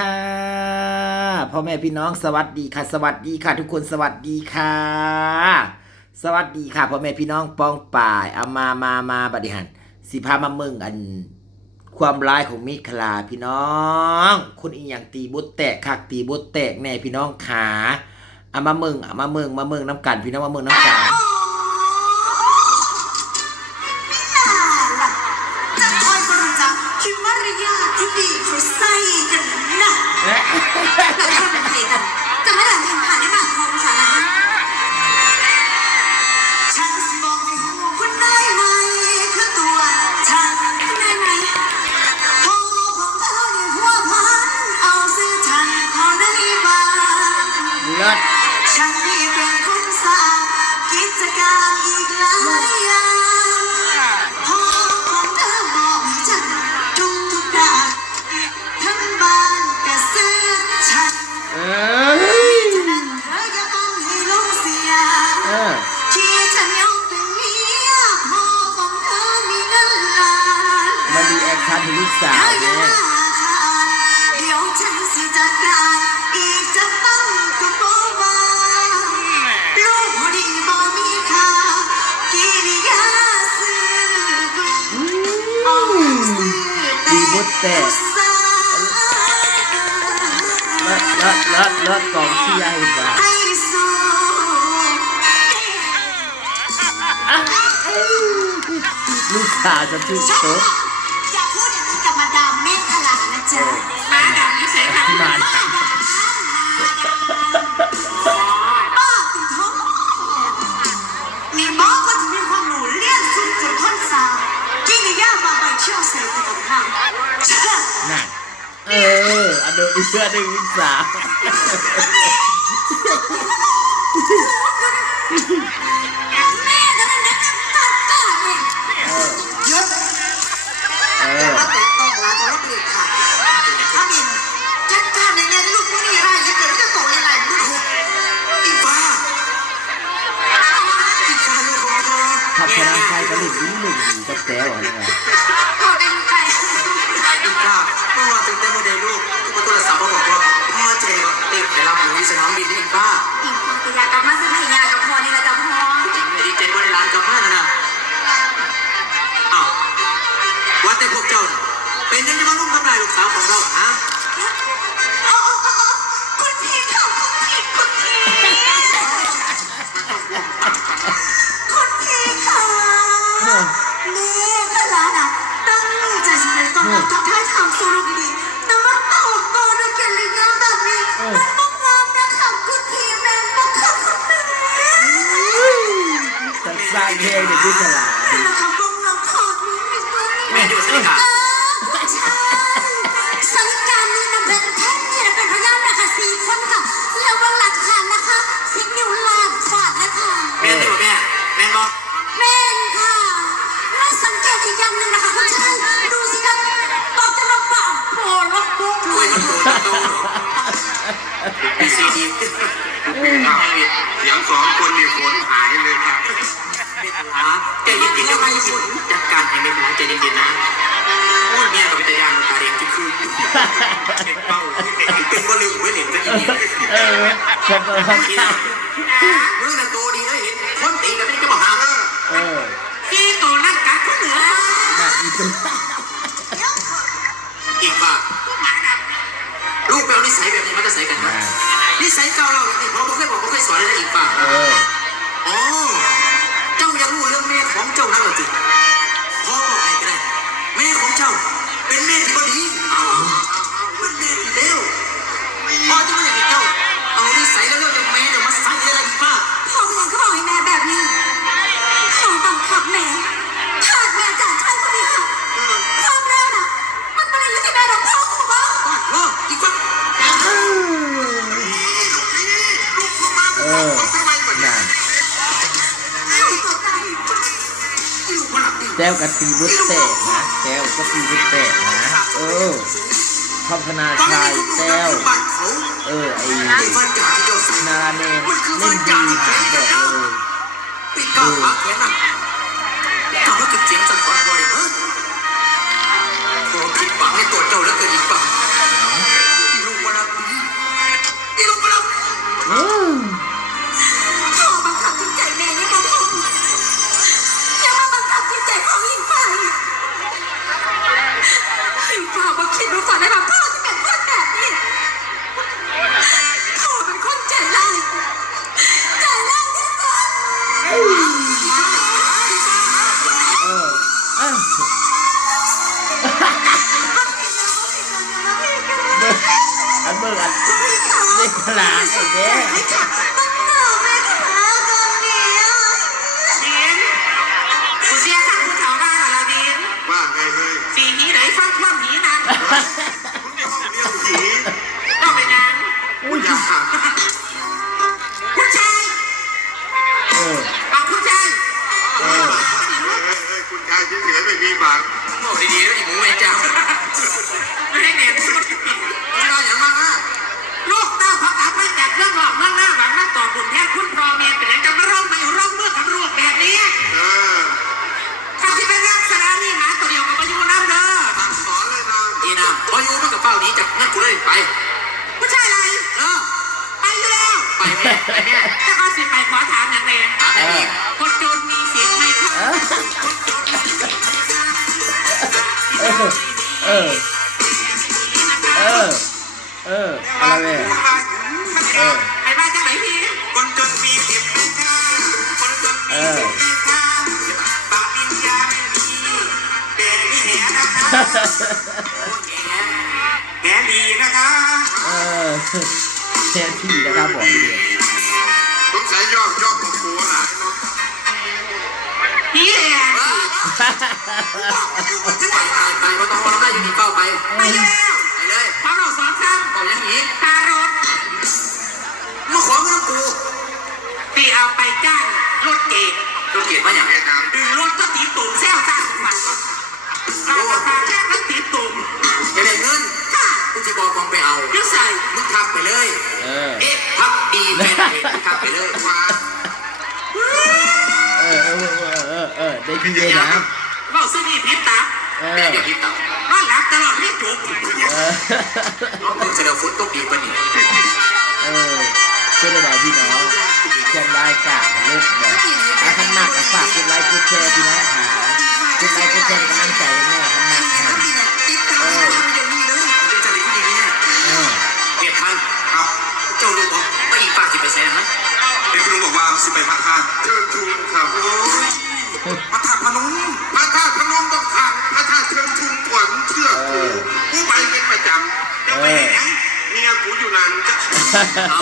ค่ะพ่อแม่พี่น้องสวัสดีค่ะ สวัสดีค่ะ ทุกคนสวัสดีค่ะ สวัสดีค่ะพ่อแม่พี่น้องปองป่ายเอามามามาบัดดิหันสิพามาเมืองอันความร้ายของมิคลาพี่น้องคนอีหยังตีบุตแตกคักตีบุตแตกแน่พี่น้องขาเอามาเมืองเอามาเมืองมาเมืองน้ำกัน พี่น้องมาเมืองน้ำกัน เลิศฉันนี่เป็นคนสร้างกิจการอีกหลายอย่างพ่อของเธอบอกให้ฉันทุกทุกๆด้านทั้งบ้านก็ซื้อฉันเอ้ยฉะนั้นเธออย่าต้องให้ลงเสียเออที่ฉันยอมเป็นเมียพ่อของเธอมีเงินล้านมาดูแอคชั่นให้ลูกสาวถ้าอย่าเนี่ย แต่ดีบุตแตกผู้สาวเลิศเลิศเลิศเลิศกองเชียร์ให้บ้าลูกสาวจะชื่อฉันโต๊ะอย่าพูดอย่างนี้กับมาดามเมฆขลานะจ๊ะมาดามนิสัยค่ะที่มาป้าติดท้องนี่หมอก็จะมีความรู้เลี้ยนสุดจนคนสาวกิริยาบาใบเชี่ยวเซลล์กับทา น่ะเอออันเดิมอีกเชื่อหนึ่งลูกสาวแม่ก็นั่นนะตัดตาเองเออหยุดเออย่าอม ทำลาของเราฮะอ๋อคุณพี่ค่ะคุณพี่คุณพี่คุณพี่ค่ะแม่ขลานอะตั้งใจจะเป็นต้องรับทักทายถามสุรดีแต่ว่าตอบโตด้วยกิริยาแบบนี้มันบ้งงามนะคะคุณพี่แม่บ้งค่ะคุณแม่สัตว์สร้างเพลงเด็กยุทธลา มีซีดีเสียงสองคนนี่ฝนหายเลยครับเมตลาใจเย็นๆนะไม่ฝนจัดการให้เมตลาใจเย็นๆนะโอ้ยแม่กับวิทยาตาแดงที่คืนเก็บเป้าเป็นบอลลูนไว้หนึ่งก็ดีเออคนตัวข้างนี่นะมึงน่ะตัวดีนะเห็นคนตีกันไม่ได้ก็บอกหาเออเออพี่ตัวนั่นกัดคนเหนือน่ะอีกตัวอีกป่ะลูกแปลนิสัยแบบนี้มันจะใส่กันนะ นิสัยเก่าเราแบบนี้พอไม่เคยบอกไม่เคยสอนเลยนะอีกป่ะเอออ๋อเจ้ายังรู้เรื่องแม่ของเจ้านั่นเหรอจิพ่อบอกให้ก็ได้แม่ของเจ้า เป็นแม่ที่บดีเอาเป็นแม่ที่เลวพ่อจะไม่อยากให้เจ้าเอา เออน่ะตัวตายลูกมันหลับดีแต้วกับตีบุตแตกนะแต้วก็ตีบุตแตกนะ เออพัฒนาฟังชายให้คุณแต้วบ้านเขาเออ ไอ้ไอ้ฟันจ่าที่เจ้าใส่นาราเนนเล่นดีหาบอกเลยปิด เหรอละบินว่าไงเฮ้ยสีหีไหนฟังความหีนั้นมึงในห้องเรียนผีก็ไปนานอุ้ยอย่าหักคุณชายเออเอาคุณชายเออเฮ้ยเฮ้ยเฮ้ยคุณชายเฉยไม่มีบางบอกดีๆแล้วอีหมูไอ้เจ้าไม่ให้เน็ต กนั่นกูเลยไปผู้ชายอะไร เออไปอยู่แล้ว ไปแม่ไปแม่ถ้าเขาสิไปขอถามอย่างแรงถามได้อีกคนจนมีสิทธิ์ไหมคะเออ เออ เออ เออ อะไรเนี่ย เออ ไปบ้านจังไหนพี่คนจนมีสิทธิ์ไหมคะคนจนเอมีอสิทธิ์ไหมคะปากวิญญาณไม่มีแต่มีแหนะคะ ออแค่ที่นะครับบอกเลยสงสัยยอดยอดของโคหลายเนาะพี่แหละไปไปไปก็ต้องรอได้อยู่นี่เฝ้าไป ไปอยู่ ยุ่ใส่มึงทักไปเลยเออ เอ๊ะพักดีแฟนเพจมึงทักไปเลยว่าเออเออ เออ เออ เออ ได้ที่เยนะเบ้าซื้อนี่พิษตาเอแต่อเดี๋ยวคิดต่อนอนหลับตลอดให้จุกเออน้องมึงจะเดี๋ยวฝนต บพันเอาเจ้าลูกบอกว่าอีปากสิไปแซงนะเด็กคุณลุงบอกว่าสิไปพระธาตุเชิญทูลครับโอ้ยพระธาตุพนมพระธาตุพนมต้องทางพระธาตุเชิญทูลก่อนเชื่อกูกูไปเป็นประจำจะไปไหนเมียกูอยู่นานจะเอา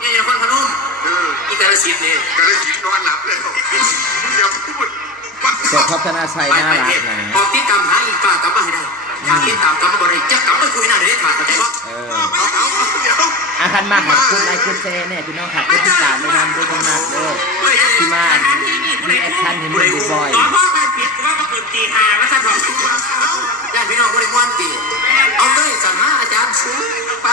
เนี่ยอย่าคนพนมเอออีแต่ละสิบเนี่ยกระสินนอนหลับเลยอย่าพูดว่าแต่พัฒนาชัยไปน่าไปรัเทกพนะออกติดตามหาอีปากกลับมาให้ได้ ถามที่ถามกัรมบริจะกลับมาคุยหน้าเรื่องขาแต่ว่าเอออาเคันมากขับคุณไลค์คุณแซ่เนี่ยพี่น้องขับคุณที่สามด้วยนะด้วยกันมากเด้อที่มามีแอคชั่นเห็นบ่อยบ่อยพ่อเป็นผิดว่ามาเกิดตีหาแล้วท่านบอกญาติพี่น้องก็เลยม้วนตีเอาเลยจันมาอาจารย์ซื้อไป